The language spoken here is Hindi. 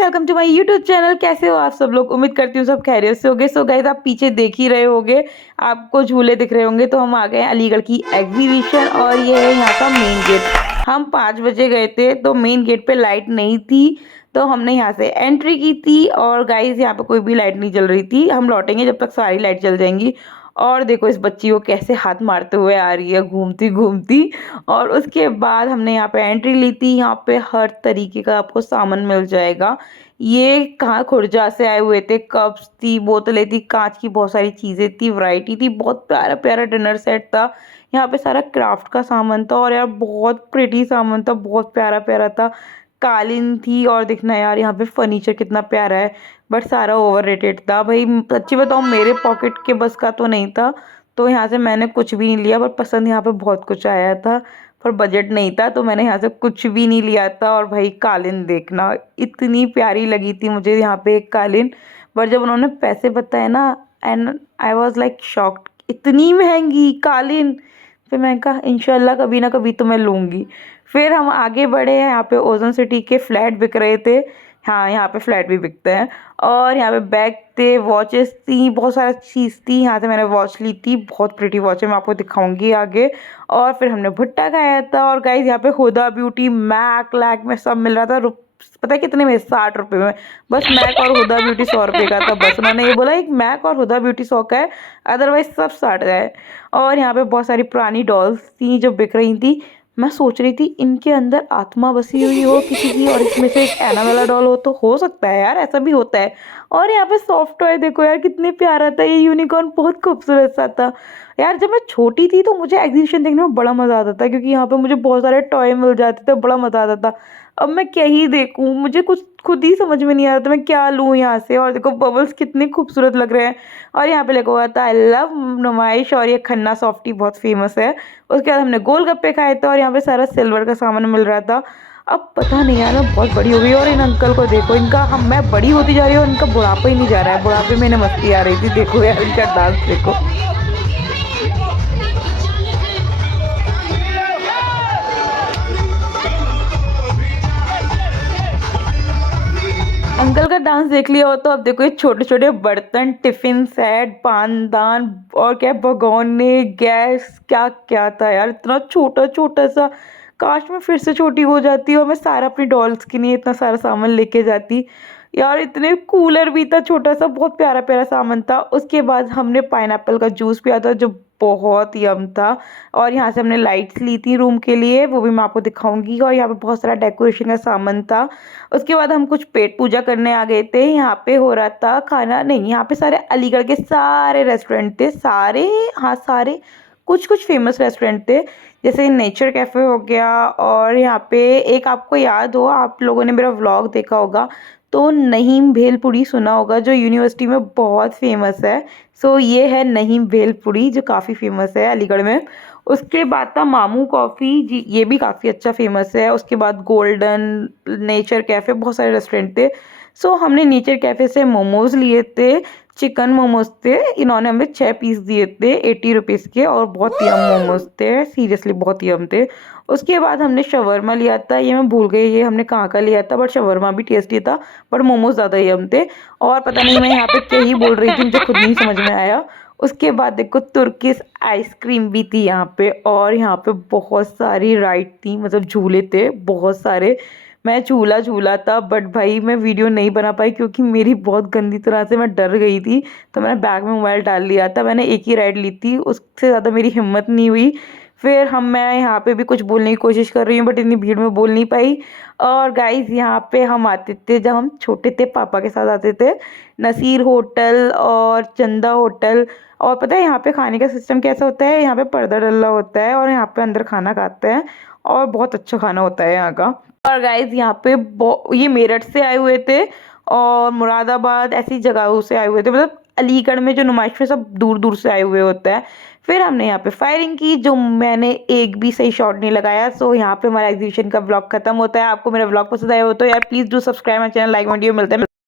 Welcome to my YouTube channel. कैसे हो आप सब लोग? उम्मीद करती हूँ सब खैरियत से होगे। सो गाइस, आप पीछे देख ही रहे होगे, आपको झूले दिख रहे होंगे। तो हम आ गए अलीगढ़ की एग्जीबिशन और ये है यहाँ का मेन गेट। हम 5 बजे गए थे तो मेन गेट पे लाइट नहीं थी, तो हमने यहाँ से एंट्री की थी। और गाइस, यहाँ पे कोई भी लाइट नहीं जल रही थी। हम लौटेंगे जब तक सारी लाइट जल जाएंगी। और देखो इस बच्ची को कैसे हाथ मारते हुए आ रही है, घूमती घूमती। और उसके बाद हमने यहाँ पे एंट्री ली थी। यहाँ पे हर तरीके का आपको सामान मिल जाएगा। ये कहाँ खुर्जा से आए हुए थे, कप्स थी, बोतलें थी, कांच की बहुत सारी चीज़ें थी, वैरायटी थी। बहुत प्यारा प्यारा डिनर सेट था। यहाँ पे सारा क्राफ्ट का सामान था और यार बहुत प्रिटी सामान था, बहुत प्यारा प्यारा था। कालीन थी और देखना यार यहाँ पे फर्नीचर कितना प्यारा है। बट सारा ओवर रेटेड था भाई। सच्ची बताऊँ, मेरे पॉकेट के बस का तो नहीं था, तो यहाँ से मैंने कुछ भी नहीं लिया। पर पसंद यहाँ पे बहुत कुछ आया था, पर बजट नहीं था, तो मैंने यहाँ से कुछ भी नहीं लिया था। और भाई कालीन देखना, इतनी प्यारी लगी थी मुझे यहाँ पे एक कालीन। पर जब उन्होंने पैसे बताए ना, and I was like shocked, इतनी महंगी कालीन। फिर मैंने कहा इंशाल्लाह कभी ना कभी तो मैं लूँगी। फिर हम आगे बढ़े। यहाँ पे ओजोन सिटी के फ्लैट बिक रहे थे। हाँ, यहाँ पे फ्लैट भी बिकते हैं। और यहाँ पे बैग थे, वॉचेस थी, बहुत सारा चीज़ थी। यहाँ से मैंने वॉच ली थी, बहुत प्रिटी वॉच है, मैं आपको दिखाऊंगी आगे। और फिर हमने भुट्टा खाया था। और गाइस, यहाँ पे हुदा ब्यूटी, मैक लैक में सब मिल रहा था। पता है कितने में? 60 रुपये में। बस मैक और हुदा ब्यूटी 100 रुपये का था। बस उन्होंने ये बोला एक मैक और हुदा ब्यूटी 100 का है, अदरवाइज सब 60 का है। और यहाँ पे बहुत सारी पुरानी डॉल्स थी जो बिक रही थी। मैं सोच रही थी इनके अंदर आत्मा बसी हुई हो किसी की, और इसमें से एक एनाबेला डॉल हो तो हो सकता है यार, ऐसा भी होता है। और यहाँ पे सॉफ्ट टॉय देखो यार, कितने प्यारा था ये यूनिकॉर्न, बहुत खूबसूरत सा था। यार जब मैं छोटी थी तो मुझे एग्जीबिशन देखने में बड़ा मज़ा आता था, क्योंकि यहाँ पे मुझे बहुत सारे टॉय मिल जाते थे, बड़ा मज़ा आता था। अब मैं क्या ही देखूँ, मुझे कुछ खुद ही समझ में नहीं आ रहा था मैं क्या लूँ यहाँ से। और देखो बबल्स कितने खूबसूरत लग रहे हैं। और यहाँ पे लिखा हुआ था आई लव नुमाइश, और ये खन्ना सॉफ्टी बहुत फेमस है। उसके बाद हमने गोलगप्पे खाए थे और यहाँ पे सारा सिल्वर का सामान मिल रहा था। अब पता नहीं यार, मैं बहुत बड़ी हो गई। और इन अंकल को देखो, इनका हम मैं बड़ी होती जा रही हूँ, इनका बुढ़ापा ही नहीं जा रहा है। बुढ़ापे में इन्हें मस्ती आ रही थी। देखो यार इनका डांस देखो। अंकल का डांस देख लिया हो तो अब देखो ये छोटे छोटे बर्तन, टिफिन सेट, पानदान, और क्या भगोने, गैस, क्या क्या था यार, इतना छोटा छोटा सा। काश मैं फिर से छोटी हो जाती और मैं सारा अपनी डॉल्स के लिए इतना सारा सामान लेके जाती। यार इतने कूलर भी था छोटा सा, बहुत प्यारा प्यारा सामान था। उसके बाद हमने पाइनएप्पल का जूस पिया था जो बहुत यम था। और यहाँ से हमने लाइट्स ली थी रूम के लिए, वो भी मैं आपको दिखाऊंगी। और यहाँ पे बहुत सारा डेकोरेशन का सामान था। उसके बाद हम कुछ पेट पूजा करने आ गए थे। यहाँ पे हो रहा था खाना, नहीं यहाँ पे सारे अलीगढ़ के सारे रेस्टोरेंट थे, सारे, हाँ सारे, कुछ कुछ फेमस रेस्टोरेंट थे, जैसे नेचर कैफ़े हो गया। और यहाँ पे एक, आपको याद हो, आप लोगों ने मेरा व्लॉग देखा होगा तो नहीम भेलपुरी सुना होगा, जो यूनिवर्सिटी में बहुत फेमस है। सो ये है नहीम भेलपुरी, जो काफ़ी फेमस है अलीगढ़ में। उसके बाद था मामू कॉफ़ी जी, ये भी काफ़ी अच्छा फेमस है। उसके बाद गोल्डन, नेचर कैफ़े, बहुत सारे रेस्टोरेंट थे। सो हमने नेचर कैफ़े से मोमोज़ लिए थे, चिकन मोमोज थे। इन्होंने हमें 6 पीस दिए थे 80 रुपीज़ के, और बहुत यम मोमोज थे, सीरियसली बहुत यम थे। उसके बाद हमने शवरमा लिया था, ये मैं भूल गई ये हमने कहाँ का लिया था, बट शवरमा भी टेस्टी था, बट मोमोज ज़्यादा यम थे। और पता नहीं मैं यहाँ पे क्या ही बोल रही थी, मुझे खुद नहीं समझ में आया। उसके बाद देखो तुर्किश आइसक्रीम भी थी यहाँ पे। और यहाँ पे बहुत सारी राइड थी, मतलब झूले थे बहुत सारे। मैं झूला झूला था, बट भाई मैं वीडियो नहीं बना पाई क्योंकि मेरी बहुत गंदी तरह से मैं डर गई थी। तो मैंने बैग में मोबाइल डाल लिया था, मैंने एक ही राइड ली थी, उससे ज़्यादा मेरी हिम्मत नहीं हुई। फिर मैं यहाँ पे भी कुछ बोलने की कोशिश कर रही हूँ, बट इतनी भीड़ में बोल नहीं पाई। और गाइस, यहाँ पे हम आते थे जब हम छोटे थे, पापा के साथ आते थे, नसीर होटल और चंदा होटल। और पता है यहाँ पे खाने का सिस्टम कैसा होता है, यहाँ पे पर्दा डला होता है और यहाँ पे अंदर खाना खाते हैं, और बहुत अच्छा खाना होता है यहाँ का। और गाइज यहाँ पे ये मेरठ से आए हुए थे और मुरादाबाद, ऐसी जगहों से आए हुए थे, मतलब अलीगढ़ में जो नुमाइश में सब दूर दूर से आए हुए होते हैं। फिर हमने यहाँ पे फायरिंग की, जो मैंने एक भी सही शॉट नहीं लगाया। सो यहाँ पे हमारा एग्जीबिशन का ब्लॉग खत्म होता है। आपको मेरा ब्लॉग पसंद आया हो तो यार please do subscribe my channel, like video, मिलते हैं।